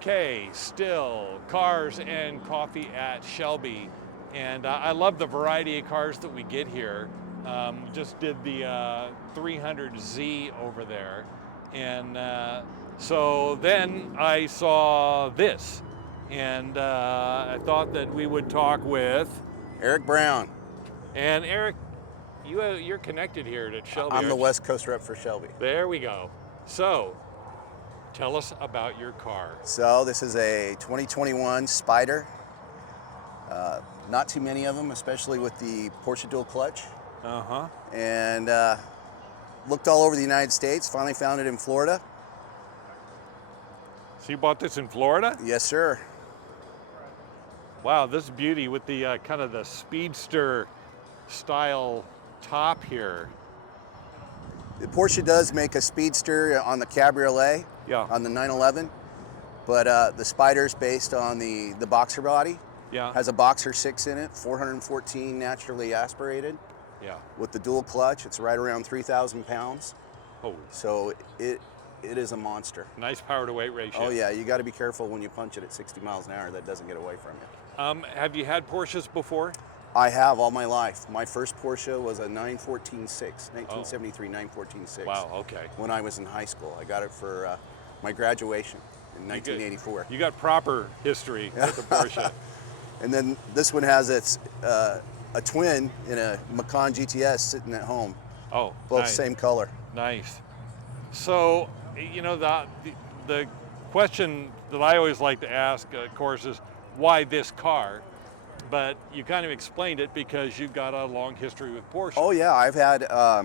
Okay, still cars and coffee at Shelby, and I love the variety of cars that we get here. Just did the 300Z over there, and so then I saw this, and I thought that we would talk with Eric Brown. and Eric. You're connected here at Shelby. I'm the aren't you? West Coast rep for Shelby. There we go. So, tell us about your car. So this is a 2021 Spyder. Not too many of them, especially with the Porsche dual clutch. Uh-huh. And looked all over the United States, finally found it in Florida. So you bought this in Florida? Yes, sir. Wow, this beauty with the kind of the speedster style top here. The Porsche does make a speedster on the Cabriolet, Yeah. on the 911, but the Spyder's based on the Boxer body. Yeah. Has a Boxer 6 in it, 414 naturally aspirated. Yeah. With the dual clutch, it's right around 3,000 pounds. Oh, So it is a monster. nice power to weight ratio. Oh yeah, you got to be careful when you punch it at 60 miles an hour that doesn't get away from you. Have you had Porsches before? I have all my life. My first Porsche was a 914-6, 1973 914-6. Wow, okay. When I was in high school. I got it for my graduation in 1984. You got proper history with the Porsche. And then this one has its a twin in a Macan GTS sitting at home. Oh, Both nice. same color. Nice. So, you know, the question that I always like to ask, of course, is why this car? But you kind of explained it because you've got a long history with Porsche. Oh yeah, I've had I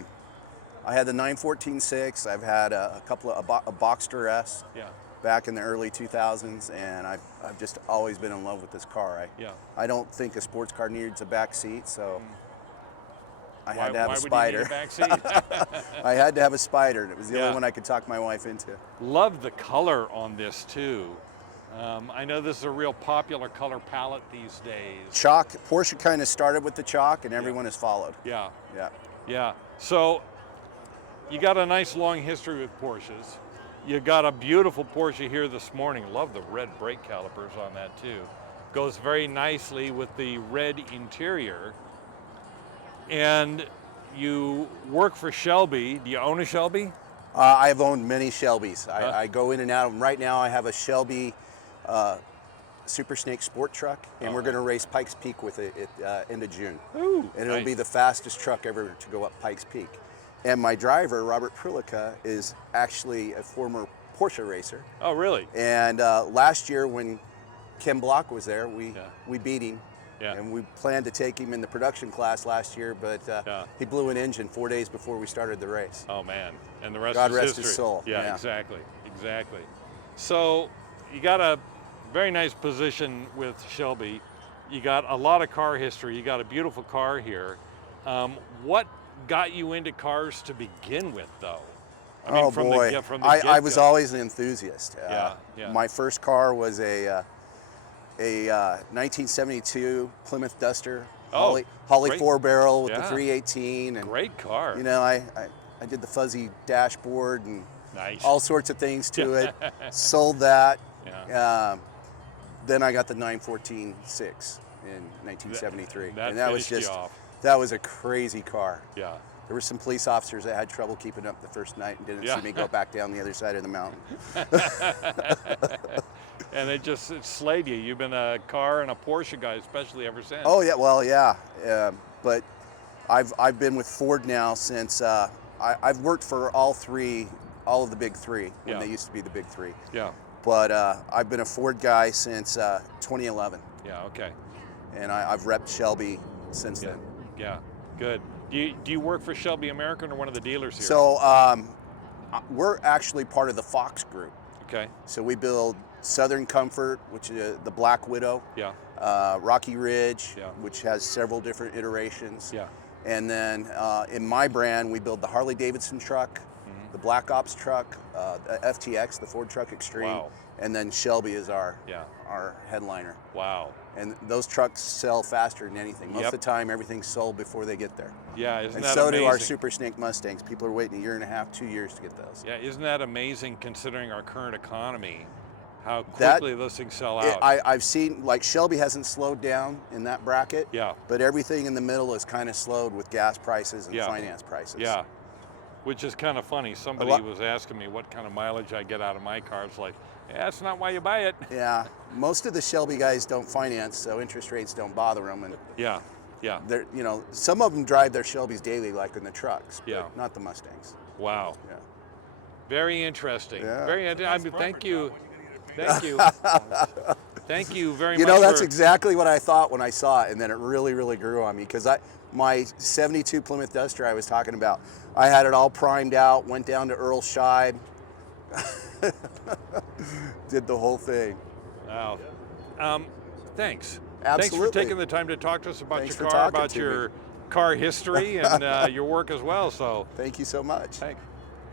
had the 914-6. I've had a couple of a Boxster S. Yeah. Back in the early 2000s, and I've just always been in love with this car. I don't think a sports car needs a back seat, so I had to have a Spyder. Why would you need a back seat? I had to have a Spyder, and it was the Yeah. only one I could talk my wife into. Love the color on this too. I know this is a real popular color palette these days. Chalk, Porsche kind of started with the chalk, and everyone has followed. Yeah. Yeah. Yeah. So you got a nice long history with Porsches. You got a beautiful Porsche here this morning. Love the red brake calipers on that too. Goes very nicely with the red interior. And you work for Shelby. Do you own a Shelby? I've owned many Shelbys. Huh? I go in and out of them. Right now I have a Shelby Super Snake sport truck, and we're going to race Pikes Peak with it at end of June. Ooh, and it'll nice. be the fastest truck ever to go up Pikes Peak. And my driver, Robert Prilica, is actually a former Porsche racer. Oh, really? And last year when Ken Block was there, we beat him. Yeah. And we planned to take him in the production class last year, but he blew an engine 4 days before we started the race. Oh man, and the rest God is rest history. his soul. Yeah, Yeah. exactly. So you got a very nice position with Shelby. You got a lot of car history. You got a beautiful car here. What got you into cars to begin with, though? I mean, Oh from boy, the, from the I was get-go. always an enthusiast. Yeah. My first car was a 1972 Plymouth Duster, Holly great. 4-barrel with Yeah. the 318, and Great car. you know, I did the fuzzy dashboard and Nice. all sorts of things to it. Sold that. Yeah. Then I got the 914-6 in 1973, That and that was finished you just off. that was a crazy car. Yeah. There were some police officers that had trouble keeping up the first night and didn't Yeah. see me go back down the other side of the mountain. And it slayed you. You've been a car and a Porsche guy, especially ever since. Oh yeah, well yeah, but I've been with Ford now since I've worked for all of the big three when they used to be the big three. Yeah. But I've been a Ford guy since 2011, Yeah. Okay. and I've repped Shelby since then. Yeah. Good. Do you work for Shelby American or one of the dealers here? So we're actually part of the Fox Group. Okay. So we build Southern Comfort, which is the Black Widow. Yeah. Rocky Ridge, Yeah. which has several different iterations. Yeah. And then in my brand, we build the Harley Davidson truck, the Black Ops truck, the FTX, the Ford Truck Extreme, Wow. and then Shelby is our Yeah. headliner. Wow. And those trucks sell faster than anything. Most Yep. of the time, everything's sold before they get there. Yeah. Isn't And that so amazing? do our Super Snake Mustangs. People are waiting a year and a half, 2 years to get those. Yeah. Isn't that amazing considering our current economy? how quickly those things sell out. I've seen, like, Shelby hasn't slowed down in that bracket. Yeah. But everything in the middle is kind of slowed with gas prices and finance prices. Yeah. Which is kind of funny. Somebody was asking me what kind of mileage I get out of my car. It's like, yeah, that's not why you buy it. Yeah. Most of the Shelby guys don't finance, so interest rates don't bother them. And yeah. They're, you know, some of them drive their Shelbys daily, like in the trucks. But not the Mustangs. Wow. Yeah. Very interesting. Yeah. Very. I mean, thank you. Thank you. Thank you very much. You know, that's exactly what I thought when I saw it, and then it really, really grew on me, because my 72 Plymouth Duster I was talking about, I had it all primed out, went down to Earl Scheib, did the whole thing. Wow. Thanks. Absolutely. Thanks for taking the time to talk to us about Thanks your for car, talking about to your me. car history and your work as well. So thank you so much. Thanks.